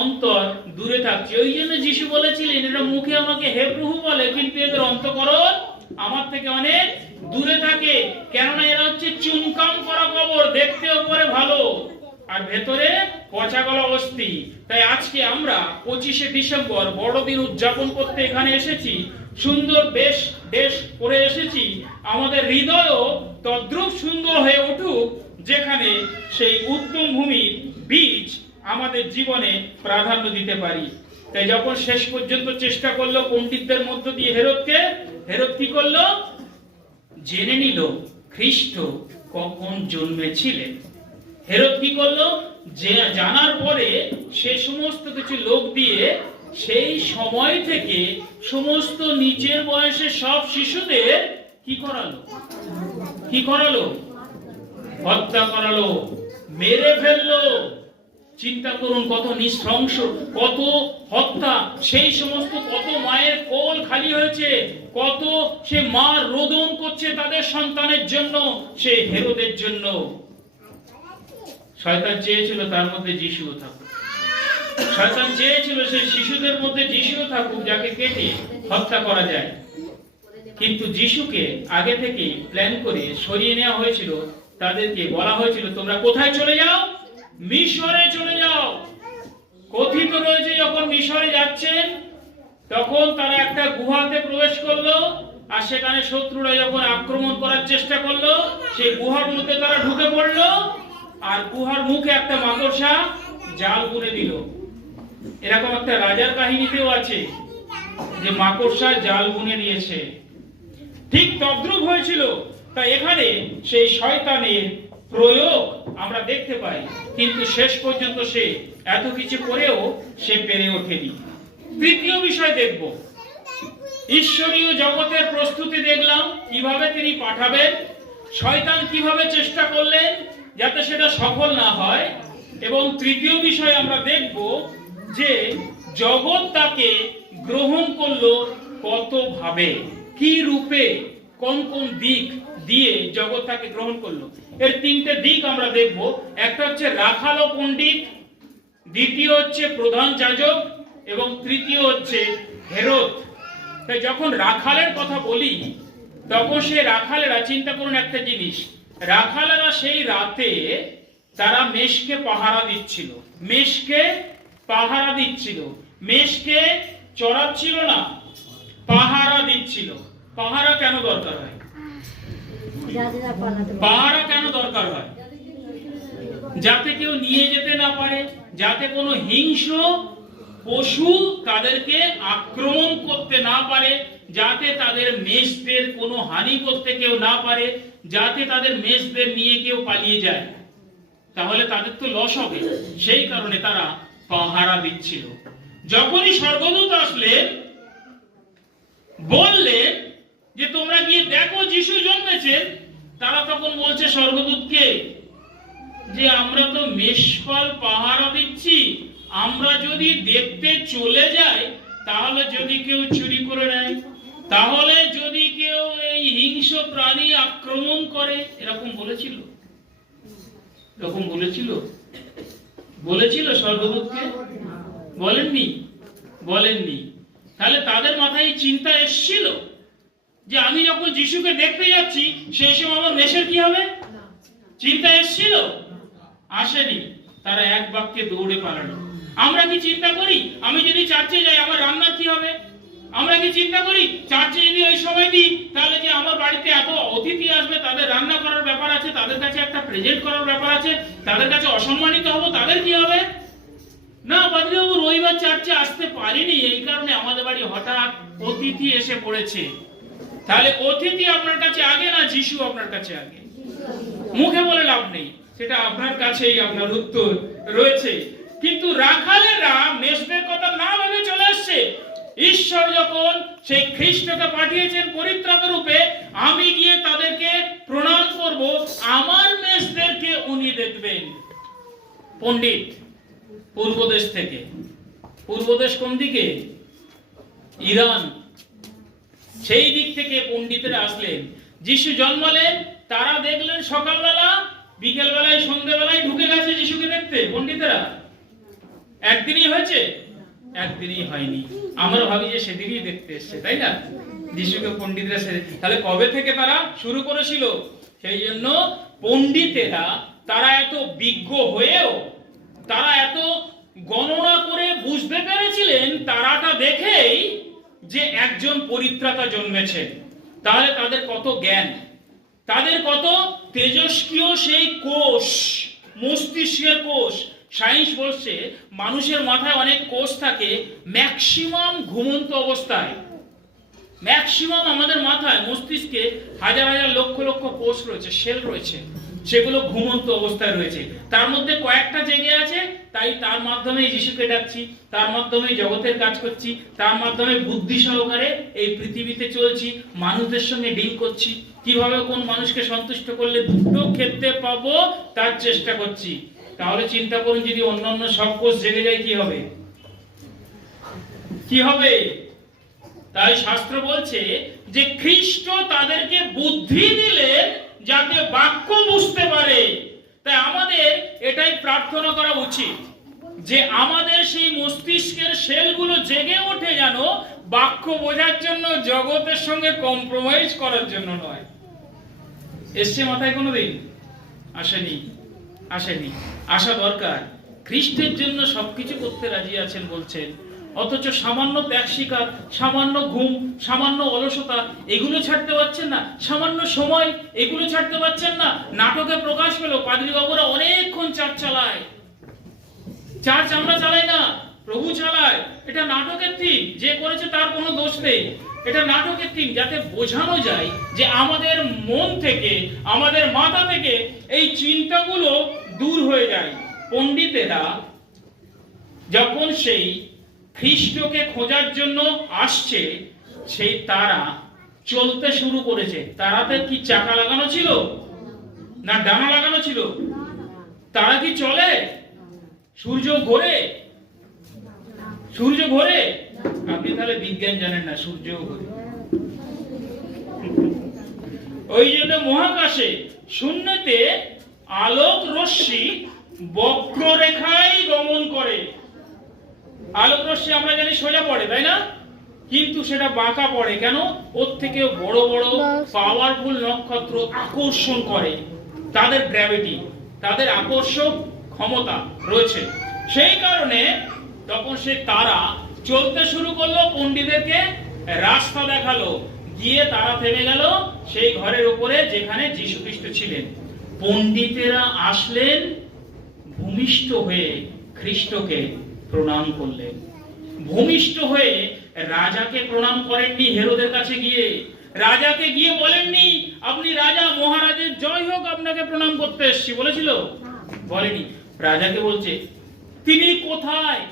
অন্তর দূরে থাকছে। ওই জন্য যিশু বলেছিলেন, এরা মুখে আমাকে হে প্রভু বলে, কিন্তু এদের অন্তঃকরণ আমার থেকে অনেক দূরে থাকে। কেননা এরা হচ্ছে চুনকাম করা কবর, দেখতে উপরে ভালো আর ভেতরে পচা গলা অস্থি। তাই আজকে আমরা 25শে ডিসেম্বর বড়দিন উদযাপন করতে এখানে এসেছি, সুন্দর বেশ করে এসেছি। আমাদের হৃদয়ও তদ্রূপ সুন্দর হয়ে উঠুক, যেখানে সেই উত্তম ভূমির বীজ আমাদের জীবনে প্রাধান্য দিতে পারি। তাই যখন শেষ পর্যন্ত চেষ্টা করলো পণ্ডিতদের মধ্য দিয়ে হেরোদকে, হেরোদ কি করলো? জেনে নিল খ্রিস্ট কখন জন্মেছিলেন। হেরোদ কি করলো? যে জানার পরে সে সমস্ত কিছু লোক দিয়ে সেই সময় থেকে সমস্ত নিচের বয়সে সব শিশুদের কি করালো? কি করালো? হত্যা করালো, মেরে ফেললো। চিন্তা করুন, কত নৃশংস, কত হত্যা। সেই সমস্ত কত মায়ের কোল খালি হয়েছে, কত সে মা রোদন করছে তাদের সন্তানের জন্য, সে হেরোদের জন্য। শয়তান চেয়েছিল তার মধ্যে যিশুও থাকুক, শয়তান চেয়েছিল সেই শিশুদের মধ্যে যিশুও থাকুক, যাকে কেটে হত্যা করা যায়। কিন্তু যিশুকে আগে থেকে প্ল্যান করে সরিয়ে নেওয়া হয়েছিল। তাদেরকে বলা হয়েছিল, তোমরা কোথায় চলে যাও? মিশরে চলে যাও। কথিত রয়েছে যখন মিশরে যাচ্ছেন, তখন তারা একটা গুহাতে প্রবেশ করলো, আর সেখানে শত্রুরা যখন আক্রমণ করার চেষ্টা করলো, সেই গুহার মধ্যে তারা ঢুকে পড়লো, আর গুহার মুখে একটা মাকড়সা জাল বুনে দিল। এরকম একটা রাজার কাহিনীতেও আছে যে মাকড়সা জাল বুনে দিয়েছে, ঠিক তদ্রূপ হয়েছিল। তাই এখানে সেই শয়তানের প্রয়োগ আমরা দেখতে পাই, কিন্তু শেষ পর্যন্ত সে এত কিছু করেও সে পেরে ওঠেনি। তৃতীয় বিষয় দেখব, ঈশ্বরীয় জগতের প্রস্তুতি দেখলাম কিভাবে তিনি পাঠাবেন, শয়তান কিভাবে চেষ্টা করলেন যাতে সেটা সফল না হয়। এবং তৃতীয় বিষয় আমরা দেখব যে জগৎ তাকে গ্রহণ করলো কত ভাবে, কি রূপে, কোন কোন দিক দিয়ে জগৎ তাকে গ্রহণ করলো। এর তিনটে দিক আমরা দেখব। একটা হচ্ছে রাখাল ও পণ্ডিত, দ্বিতীয় হচ্ছে প্রধান যাজক এবং তৃতীয় হচ্ছে হেরোদ। তাই যখন রাখালের কথা বলি তখন সে রাখালেরা, চিন্তা করুন একটা জিনিস, রাখালেরা সেই রাতে তারা মেষকে পাহারা দিচ্ছিল, মেষকে পাহারা দিচ্ছিল, মেষকে চড়াচ্ছিল না, পাহারা দিচ্ছিল। পাহারা কেন দরকার হয়? পাহারা কেন দরকার হয়? যাতে কেউ নিয়ে যেতে না পারে, যাতে কোনো হিংস্র পশু তাদেরকে আক্রমণ করতে না পারে, যাতে তাদের মেষদের কোনো হানি করতে কেউ না পারে, যাতে তাদের মেষদের নিয়ে কেউ পালিয়ে যায়, তাহলে তাদের তো লস হবে। সেই কারণে তারা পাহারা দিচ্ছিল। যখনই স্বর্গদূত আসলেন, বললেন যে তোমরা গিয়ে দেখো যিশু জন্মেছেন, তারা তখন বলছে স্বর্গদূতকে যে আমরা তো মেষপাল পাহারা দিচ্ছি, আমরা যদি দেখতে চলে যাই তাহলে যদি কেউ চুরি করে নেয়, তাহলে যদি কেউ এই হিংস্র প্রাণী আক্রমণ করে, এরকম বলেছিল? এরকম বলেছিল? বলেছিল স্বর্গদূতকে? বলেননি? বলেননি। তাহলে তাদের মাথায় চিন্তা এসেছিল যে আমি যখন যিশুকে দেখতে যাচ্ছি সেই সময় আমার মেষের কি হবে? চিন্তা এসেছিল? আসেনি। তারা এক বাক্যে দৌড়ে পালালো। আমরা কি চিন্তা করি আমি যদি চার্চে যাই আমার রান্নার কি হবে? আমরা কি চিন্তা করি চার্চে যদি ওই সময় দিই তাহলে যে আমার বাড়িতে এত অতিথি আসবে, তাদের রান্না করার ব্যাপার আছে, তাদের কাছে একটা প্রেজেন্ট করার ব্যাপার আছে, তাদের কাছে অসম্মানিত হব, তাদের কি হবে? না, পাদ্রীবাবু রবিবার চার্চে আসতে পারিনি, এই কারণে আমাদের বাড়ি হঠাৎ অতিথি এসে পড়েছে। তাহলে অতিথি আপনার কাছে আগে না যিশু আপনার কাছে আগে? মুখে বলে লাভ নেই, সেটা আপনার কাছেই আপনার উত্তর রয়েছে। কিন্তু রাখালেরা মেষদের কথা না ভেবে চলে আসছে। ঈশ্বর যখন সেই খ্রিস্টকে পাঠিয়েছেন পরিত্রাতা রূপে, আমি গিয়ে তাদেরকে প্রণাম করব, আমার মেষদেরকে উনি দেখবেন। পণ্ডিত পূর্ব দেশ থেকে, পূর্ব দেশ কোন দিকে? ইরান। সেই দিক থেকে পণ্ডিতেরা আসলেন, যিশু জন্মালেন, তারা দেখলেন সকালবেলা, বিকেল বেলায়, সন্ধ্যে বেলায় ঢুকে গেছে যিশুকে দেখতে পণ্ডিতেরা। একদিনই হয়েছে? একদিনই হয়নি। আমরা ভাবি যে সেদিনই দেখতে এসছে, তাই না? যিশুকে পণ্ডিতরা তাহলে কবে থেকে তারা শুরু করেছিল? সেই জন্য পণ্ডিতেরা তারা এত বিজ্ঞ হয়েও তারা এত গণনা করে বুঝতে পেরেছিলেন তারাটা দেখেই যে একজন পরিত্রাতা জন্মেছেন। তাহলে তাদের কত জ্ঞান, তাদের কত তেজস্ক্রিয় সেই কোষ, মস্তিষ্কের কোষ। সায়েন্স বলছে মানুষের মাথায় অনেক কোষ থাকে ম্যাক্সিমাম ঘুমন্ত অবস্থায়। ম্যাক্সিমাম আমাদের মাথায় মস্তিষ্কে হাজার হাজার লক্ষ লক্ষ কোষ রয়েছে, সেল রয়েছে, সেগুলো ঘুমন্ত অবস্থায় রয়েছে। তার মধ্যে কয়েকটা জেগে আছে, তাই তার মাধ্যমে যিশুকে ডাকছি, তার মাধ্যমে জগতের কাজ করছি, তার মাধ্যমে বুদ্ধি সহকারে এই পৃথিবীতে চলছি, মানুষদের সঙ্গে ডিল করছি, কিভাবে কোন মানুষকে সন্তুষ্ট করলে দুটো খেতে পাবো তার চেষ্টা করছি। তাহলে চিন্তা করুন যদি অন্যান্য সব কোষ জেগে যায় কি হবে? কি হবে? তাই শাস্ত্র বলছে যে খ্রিস্ট তাদেরকে বুদ্ধি দিলেন যাতে বাক্য বুঝতে পারে। তাই আমাদের এটাই প্রার্থনা করা উচিত যে আমাদের সেই মস্তিষ্কের সেলগুলো জেগে ওঠে যেন বাক্য বোঝার জন্য, জগতের সঙ্গে কম্প্রোমাইজ করার জন্য নয়। এসছে মাথায় কোনোদিন? আসেনি, আসেনি। আসা দরকার। খ্রিস্টের জন্য সবকিছু করতে রাজি আছেন বলছেন, অথচ সামান্য ত্যাগ স্বীকার, সামান্য ঘুম, সামান্য অলসতা এগুলো ছাড়তে পারছেন না, সামান্য সময় এগুলো ছাড়তে পারছেন না। নাটকে প্রকাশ পেল পাদ্রী বাবুরা অনেকক্ষণ চার্চ চালায়, চার্চ আমরা চালাই না, প্রভু চালায়। এটা নাটকের থিম, যে করেছে তার কোনো দোষ নেই। এটা নাটকের থিম, যাতে বোঝানো যায় যে আমাদের মন থেকে, আমাদের মাথা থেকে এই চিন্তাগুলো দূর হয়ে যায়। পণ্ডিতেরা যখন সেই খ্রিস্টকে খোঁজার জন্য আসছে, সেই তারা চলতে শুরু করেছে। তারাতে কি চাকা লাগানো ছিল না ডানা লাগানো ছিল? তারা কি চলে? সূর্য ঘোরে? সূর্য ঘোরে? আপনি তাহলে বিজ্ঞান জানেন না, সূর্য ঘোরে। ওই জন্য মহাকাশে শূন্যতে আলোক রশ্মি বক্ররেখায় গমন করে। আলোক রশ্মি আমরা জানি সোজা পড়ে, তাই না? কিন্তু সেটা বাঁকা পড়ে কেন? ওর থেকে বড় বড় পাওয়ারফুল নক্ষত্র আকর্ষণ করে, তাদের গ্র্যাভিটি, তাদের আকর্ষক ক্ষমতা রয়েছে। সেই কারণে তখন সে তারা চলতে শুরু করলো, পণ্ডিতদেরকে রাস্তা দেখালো। গিয়ে তারা থেমে গেল সেই ঘরের উপরে যেখানে যীশু খ্রিস্ট ছিলেন। পণ্ডিতেরা আসলেন, ভূমিষ্ঠ হয়ে খ্রিস্টকে প্রণাম করলেন। ভূমিষ্ঠ হয়ে রাজাকে প্রণাম করেননি হেরোদের কাছে গিয়ে। রাজাকে গিয়ে বলেননি আপনি রাজা, মহারাজের জয় হোক, আপনাকে প্রণাম করতে এসেছি, বলেছিল? বলেনি। রাজাকে বলছে তিনি কোথায়,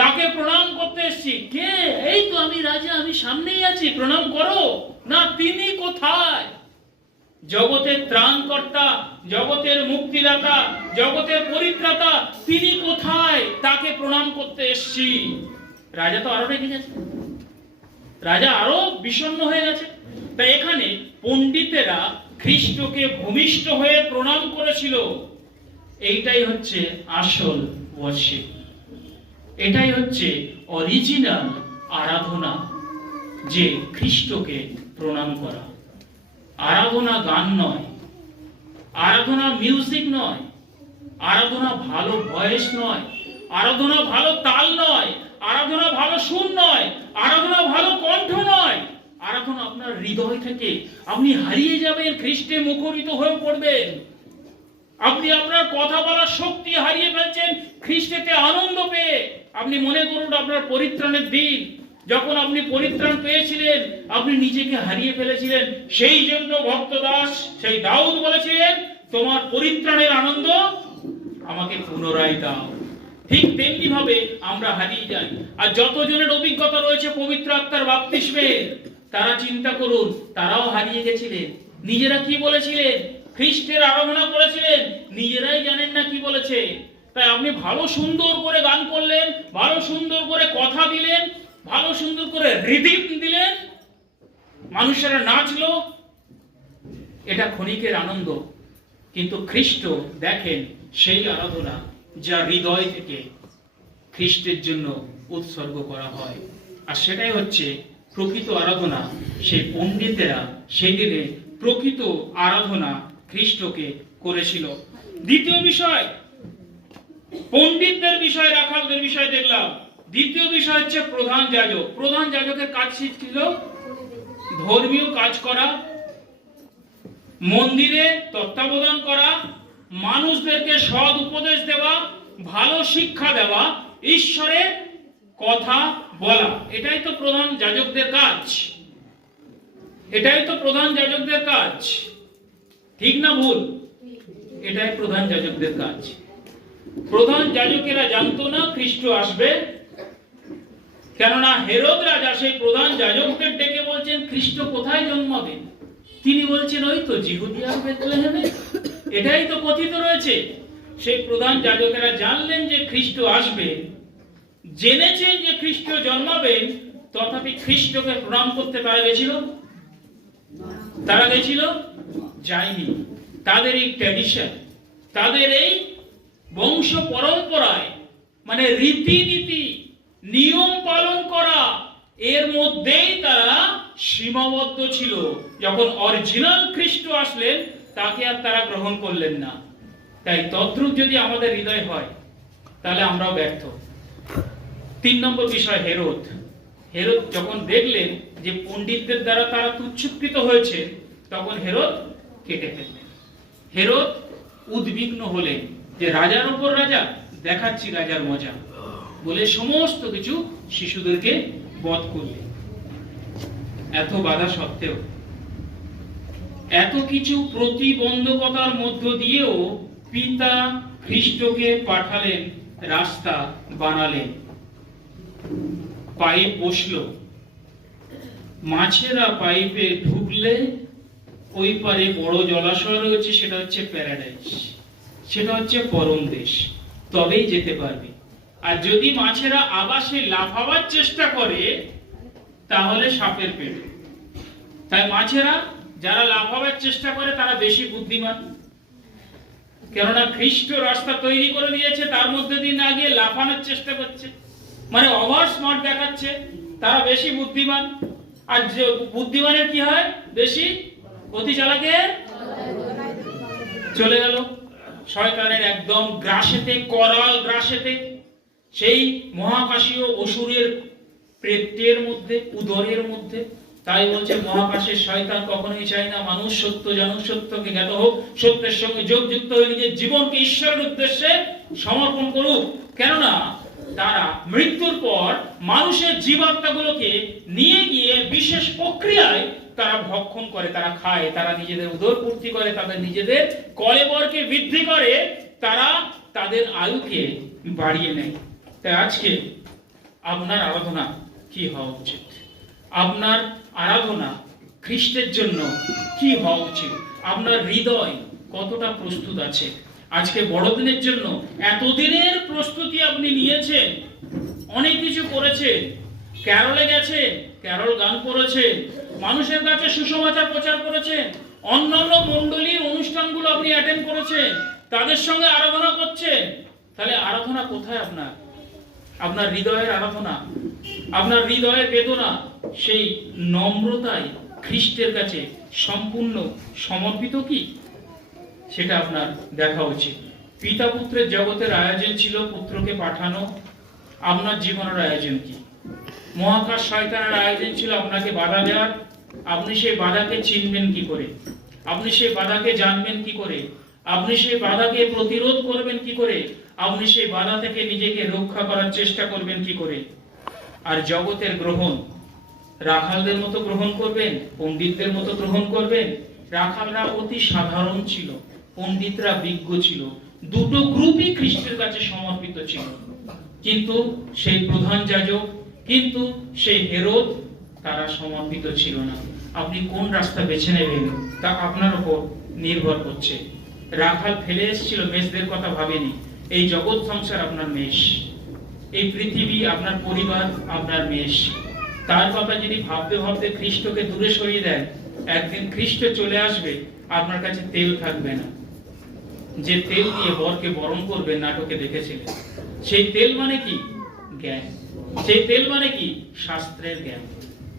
তাকে প্রণাম করতে এসেছি। কে? এই তো আমি রাজা, আমি সামনেই আছি, প্রণাম করো। না, তিনি কোথায়? জগতের ত্রাণকর্তা, জগতের মুক্তিদাতা, জগতের পরিত্রাতা, তিনি কোথায়? তাকে প্রণাম করতে এসেছি। রাজা তো আরো রেগে গেছে, রাজা আরো বিষণ্ণ হয়ে গেছে। তাই এখানে পণ্ডিতেরা খ্রিস্টকে ভূমিষ্ঠ হয়ে প্রণাম করেছিল। এইটাই হচ্ছে আসল ওয়ার্শিপ, এটাই হচ্ছে অরিজিনাল আরাধনা, যে খ্রিস্টকে প্রণাম করা। আরাধনা গান নয়, আরাধনা মিউজিক নয়, আরাধনা ভালো ভয়েস নয়, আরাধনা ভালো তাল নয়, আরাধনা ভালো সুর নয়, আরাধনা ভালো কণ্ঠ নয়। আরাধনা আপনার হৃদয় থেকে। আপনি হারিয়ে যাবেন, খ্রিস্টে মুখরিত হয়ে পড়বেন। আপনি আপনার কথা বলার শক্তি হারিয়ে ফেলছেন খ্রিস্টেতে আনন্দ পেয়ে। আপনি মনে করুন আপনার পরিত্রাণের দিন, যখন আপনি পরিত্রাণ পেয়েছিলেন, আপনি নিজেকে হারিয়ে ফেলেছিলেন। সেই জন্য ভক্ত দাস সেই দাউদ বলেছিলেন, তোমার পরিত্রাণের আনন্দ আমাকে পুনরায় দাও। ঠিক তেমনি ভাবে আমরা হারিয়ে যাই। আর যতজনের অভিজ্ঞতা রয়েছে পবিত্র আত্মার বাপ্তিস্মের, তারা চিন্তা করুন, তারাও হারিয়ে গেছিলেন। নিজেরা কি বলেছিলেন? খ্রিস্টের আরাধনা করেছিলেন, নিজেরাই জানেন না কি বলেছে। তাই আপনি ভালো সুন্দর করে গান করলেন, ভালো সুন্দর করে কথা দিলেন, ভালো সুন্দর করে রিদিম দিলেন, মানুষেরা নাচলো, এটা ক্ষণিকের আনন্দ। কিন্তু খ্রিস্ট দেখেন সেই আরাধনা যা হৃদয় থেকে খ্রিস্টের জন্য উৎসর্গ করা হয়, আর সেটাই হচ্ছে প্রকৃত আরাধনা। সেই পণ্ডিতেরা সেদিনে প্রকৃত আরাধনা খ্রিস্টকে করেছিল। দ্বিতীয় বিষয়, পণ্ডিতদের বিষয়, রাখালদের বিষয় দেখলাম। দ্বিতীয় বিষয় হচ্ছে প্রধান যাজক। প্রধান যাজকের কাজ ছিল ধর্মীয় কাজ করা, মন্দিরে তত্ত্বাবধান করা, মানুষদেরকে সৎ উপদেশ দেওয়া, ভালো শিক্ষা দেওয়া, ঈশ্বরের কথা বলা। এটাই তো প্রধান যাজকদের কাজ, এটাই তো প্রধান যাজকদের কাজ। ঠিক না ভুল? এটাই প্রধান যাজকদের কাজ। প্রধান যাজকেরা জানতো না খ্রিস্ট আসবে, কেননা হেরোদ রাজা সেই প্রধান যাজকদের ডেকে বলছেন খ্রিস্ট কোথায় জন্মাবেন। তিনি বলছেন ওই তো জিহুদিয়ার বেথলেহেমে, এটাই তো কথিত রয়েছে। সেই প্রধান যাজকেরা জানলেন যে খ্রিস্ট আসবে, জেনেছেন যে খ্রিস্ট জন্মাবেন, তথাপি খ্রিস্টকে প্রণাম করতে তারা গেছিল? তারা গেছিল? যায়নি। তাদের এই ট্র্যাডিশন, তাদের এই বংশ পরম্পরায়, মানে রীতিনীতি, নিয়ম পালন করা, এর মধ্যেই তারা সীমাবদ্ধ ছিল। যখন অরিজিনাল খ্রিস্ট আসলেন, তাকে আর তারা গ্রহণ করলেন না। তাই তদ্রূপ যদি আমাদের হৃদয় হয়, তাহলে আমরাও ব্যর্থ। 3 নম্বর বিষয়, হেরোদ। হেরোদ যখন দেখলেন যে পণ্ডিতদের দ্বারা তারা তুচ্ছকৃত হয়েছে, তখন হেরোদ কেটে ফেললেন। হেরোদ উদ্বিগ্ন হলেন, যে রাজার উপর রাজা, দেখাচ্ছি রাজার মজা, বলে সমস্ত কিছু শিশুদেরকে বধ করলেন। এত বাধা সত্ত্বেও, এত কিছু প্রতিবন্ধকতার মধ্য দিয়েও পিতা খ্রিস্টকে পাঠালেন, রাস্তা বানালেন, পাইপ বসলো, মাছেরা পাইপে ঢুকলে ওই পারে বড় জলাশয় রয়েছে, সেটা হচ্ছে প্যারাডাইস, সেটা হচ্ছে পরম দেশ, তবেই যেতে পারবে। আর যদি মাছেরা আবাসে লাফাবার চেষ্টা করে তাহলে সাপের পেটে। তাই মাছেরা যারা লাফাবার চেষ্টা করে তারা বেশি বুদ্ধিমান, কেননা খ্রিস্ট রাস্তা তৈরি করে দিয়েছে, তার মধ্যে দিয়ে না গিয়ে লাফানোর চেষ্টা করছে, মানে ওভার স্মার্ট দেখাচ্ছে, তারা বেশি বুদ্ধিমান। আর যে বুদ্ধিমানের কি হয়, বেশি, অতি চালাকের চলে গেল শয়তানের একদম গ্রাসেতে, করাল গ্রাসেতে, সেই মহাকাশীয় অসুরের পেটের মধ্যে, উদরের মধ্যে। তাই বলছে মহাকাশের শয়তান কখনোই চায় না মানুষ সত্য জানুক, সত্যকে জ্ঞাত হোক, সত্যের সঙ্গে যোগযুক্ত হয়ে নিজের জীবনকে ঈশ্বরের উদ্দেশ্যে সমর্পণ করুক। কেননা তারা মৃত্যুর পর মানুষের জীবাত্মাগুলোকে নিয়ে গিয়ে বিশেষ প্রক্রিয়ায় তারা ভক্ষণ করে, তারা খায়, তারা নিজেদের উদর পূর্তি করে, তাদের নিজেদের কলেবরকে বৃদ্ধি করে, তারা তাদের আয়ুকে বাড়িয়ে নেয়। তাই আজকে আপনার আরাধনা কি হওয়া উচিত? আপনার আরাধনা খ্রিস্টের জন্য কি হওয়া উচিত? আপনার হৃদয় কতটা প্রস্তুত আছে? আজকে বড়দিনের জন্য এতদিনের প্রস্তুতি আপনি নিয়েছেন, অনেক কিছু করেছেন, ক্যারলে গেছেন, ক্যারল গান করেছেন, মানুষের কাছে সুসমাচার প্রচার করেছেন, অন্যান্য মণ্ডলীর অনুষ্ঠানগুলো আপনি অ্যাটেন্ড করেছেন, তাদের সঙ্গে আরাধনা করছেন। তাহলে আরাধনা কোথায় আপনার? আপনার হৃদয়ের আরাধনা, আপনার হৃদয়ের বেদনা সেই নম্রতায় খ্রিস্টের কাছে সম্পূর্ণ সমর্পিত কি? সেটা আপনার দেখা উচিত। পিতা পুত্রের জগতের আয়োজন ছিল পুত্রকে পাঠানো, আপনার জীবনের আয়োজন কি? মহাকাশ শয়তানের আয়োজন ছিল আপনাকে বাধা দেওয়ার, আপনি সেই বাধাকে চিনবেন কি করে? আপনি সেই বাধাকে জানবেন কি করে? আপনি সেই বাধাকে প্রতিরোধ করবেন কি করে? আপনি সেই বাধা থেকে নিজেকে রক্ষা করার চেষ্টা করবেন কি করে? আর জগতের গ্রহণ রাখালদের মতো গ্রহণ করবেন, পণ্ডিতদের মতো গ্রহণ করবেন? রাখালরা অতি সাধারণ ছিল, পণ্ডিতরা বিজ্ঞ ছিল, দুটো গ্রুপই খ্রিস্টের কাছে সমর্পিত ছিল। কিন্তু সেই প্রধান যাজক, কিন্তু সেই হেরোদ, তারা সমর্পিত ছিল না। আপনি কোন রাস্তা বেছে নেবেন তা আপনার উপর নির্ভর করছে। রাখাল ফেলে এসেছিল, মেষদের কথা ভাবেনি। এই জগৎ সংসার আপনার মেষ, এই পৃথিবী আপনার পরিবার আপনার মেষ। তার কথা যদি ভাবতে ভাবতে খ্রিস্টকে দূরে সরিয়ে দেন, একদিন খ্রিস্ট চলে আসবে, আপনার কাছে তেল থাকবে না। যে তেল দিয়ে বরকে বরণ করবে, নাটকে দেখেছিলেন, সেই তেল মানে কি? জ্ঞান। সেই তেল মানে কি? শাস্ত্রের জ্ঞান।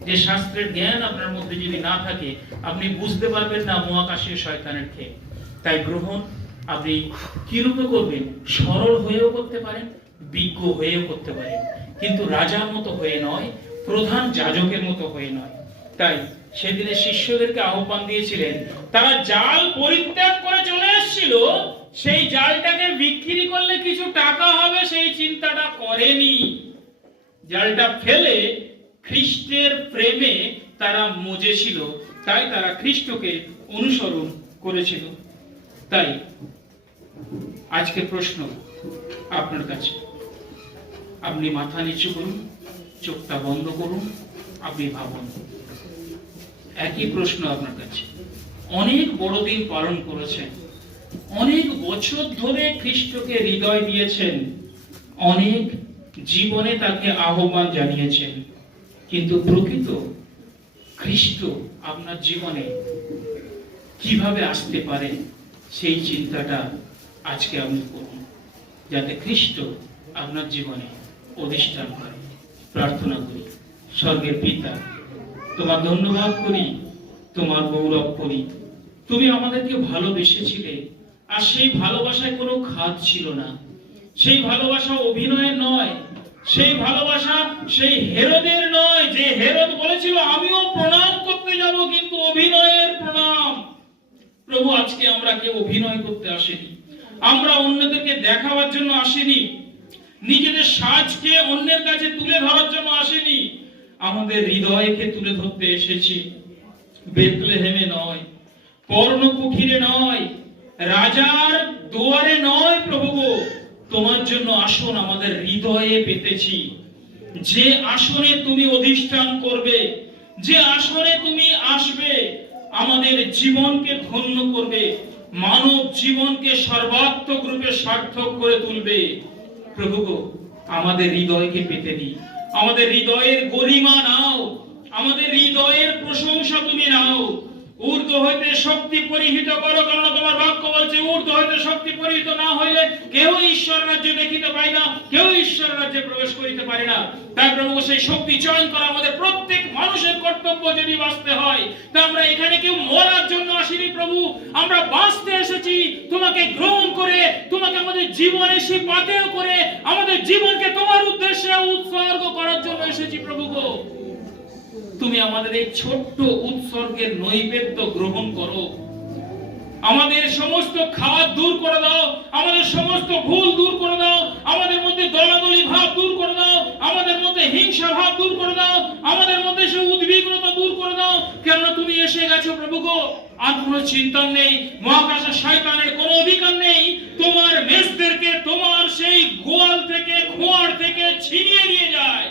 যে শাস্ত্রের জ্ঞান আপনার মধ্যে যদি না থাকে, আপনি বুঝতে পারবেন না মহাকাশীয় শয়তানের খেল। তাই গ্রহণ আপনি কি রূপে করবেন? সরল হয়েও করতে পারেন, বিজ্ঞ হয়েও করতে পারেন, কিন্তু রাজার মতো হয়ে নয়, প্রধান যাজকের মতো হয়ে নয়। তাই সেদিনে শিষ্যদেরকে আহ্বান দিয়েছিলেন, তারা জাল পরিত্যাগ করে চলে এসেছিল, সেই জালটাকে বিক্রি করলে কিছু টাকা হবে সেই চিন্তাটা করেনি। জালটা ফেলে খ্রিস্টের প্রেমে তারা মজেছিল, তাই তারা খ্রিস্টকে অনুসরণ করেছিল। তাই আজকে প্রশ্ন আপনার কাছে, আপনি মাথা নিচু করুন, চোখটা বন্ধ করুন, আপনি ভাবুন। একই প্রশ্ন আপনার কাছে। অনেক বড়দিন পালন করেছেন, অনেক বছর ধরে খ্রিস্টকে হৃদয় দিয়েছেন, অনেক জীবনে তাকে আহ্বান জানিয়েছেন, কিন্তু প্রকৃত খ্রিস্ট আপনার জীবনে কিভাবে আসতে পারে সেই চিন্তাটা আজকে আপনি করুন, যাতে খ্রিস্ট আপনার জীবনে অধিষ্ঠান করে। প্রার্থনা করি। স্বর্গের পিতা, তোমার ধন্যবাদ করি, তোমার গৌরব করি। তুমি আমাদেরকে ভালোবেসেছিলে, আর সেই ভালোবাসায় কোনো খাদ ছিল না। সেই ভালোবাসা অভিনয়ের নয়, সেই ভালোবাসা সেই হেরোদের নয়, যে হেরোদ বলেছিল আমিও প্রণাম করতে যাব, কিন্তু অভিনয়ের প্রণাম। প্রভু, আজকে আমরা কেউ অভিনয় করতে আসেনি, আমরা অন্যদেরকে দেখাবার জন্য আসিনি, নিজেদের সাজকে অন্যের কাছে তুলে ধরার জন্য আসিনি, আমাদের হৃদয়কে তুলে ধরতে এসেছি। বেথলেহেমে নয়, পর্ণকুঠিরে নয়, রাজার দুয়ারে নয় প্রভু গো, তোমার জন্য আসন আমাদের হৃদয়ে পেতেছি। যে আসনে তুমি অধিষ্ঠান করবে, যে আসনে তুমি আসবে, আমাদের জীবনকে ধন্য করবে, মানব জীবনকে সর্বাত্মক রূপে সার্থক করে তুলবে। প্রভু গো, আমাদের হৃদয়কে পেতে দিই, আমাদের হৃদয়ের গরিমা নাও, আমাদের হৃদয়ের প্রশংসা তুমি নাও। ঊর্ধ্ব হইতে শক্তি পরিহিত করো, কারণ তোমার বাক্য বলছে ঊর্ধ্ব হইতে শক্তি পরিহিত না হইলে কেউ ঈশ্বর রাজ্যে দেখিতে পায় না, কেউ ঈশ্বর রাজ্যে প্রবেশ করিতে পারে না। তাই প্রভু সেই শক্তি চয়ন করা আমাদের প্রত্যেক মানুষের কর্তব্য। যদি বাঁচতে হয়, তা আমরা এখানে কেউ মরার জন্য আসিনি প্রভু, আমরা বাঁচতে এসেছি তোমাকে গ্রহণ করে, তোমাকে আমাদের জীবনে সে পাথেয় করে আমাদের জীবনকে তোমার উদ্দেশ্যে উৎসর্গ করার জন্য এসেছি প্রভু গো। তুমি আমাদের এই ছোট্ট উৎসর্গের নৈবেদ্য গ্রহণ করো, আমাদের সমস্ত খাদ দূর করে দাও, আমাদের সমস্ত ভুল দূর করে দাও, আমাদের মধ্যে দলাদলি ভাব দূর করে দাও, আমাদের মধ্যে হিংসা ভাব দূর করে দাও, আমাদের মধ্যে সে উদ্বিগ্নতা দূর করে দাও। কেননা তুমি এসে গেছো প্রভু গো, আর কোনো চিন্তা নেই, মহাকাশে শয়তানের কোনো অধিকার নেই তোমার মেষদেরকে তোমার সেই গোয়াল থেকে, খোঁয়াড় থেকে ছিনিয়ে নিয়ে যায়।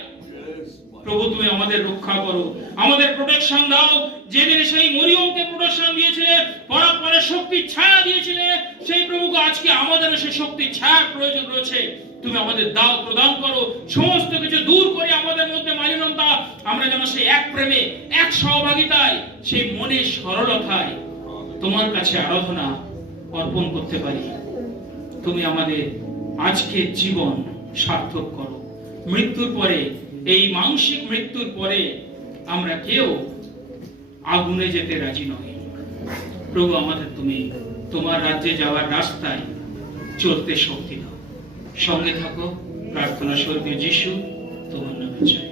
প্রভু তুমি আমাদের রক্ষা করো, আমাদের প্রোটেকশন দাও। যেদিন সেই মরিয়মকে প্রোটেকশন দিয়েছিলে, পরাপরে শক্তির ছায়া দিয়েছিলে, সেই প্রভুকে আজকে আমাদের সেই শক্তির ছায়া প্রয়োজন রয়েছে। তুমি আমাদের দাও, প্রদান করো, সমস্ত কিছু দূর করে আমাদের মধ্যে মালিনতা, আমরা যেন সেই এক প্রেমে, এক সহভাগিতায়, সেই মনে সরলতায় তোমার কাছে আরাধনা অর্পণ করতে পারি। তুমি আমাদের আজকের জীবন সার্থক করো। মৃত্যুর পরে, এই মানসিক মৃত্যুর পরে আমরা কেউ আগুনে যেতে রাজি নই প্রভু। আমাদের তুমি তোমার রাজ্যে যাওয়ার রাস্তায় চলতে শক্তি দাও। সঙ্গে থাকো। প্রার্থনা স্বর্গীয় যিশু, তোমার নামে চাই।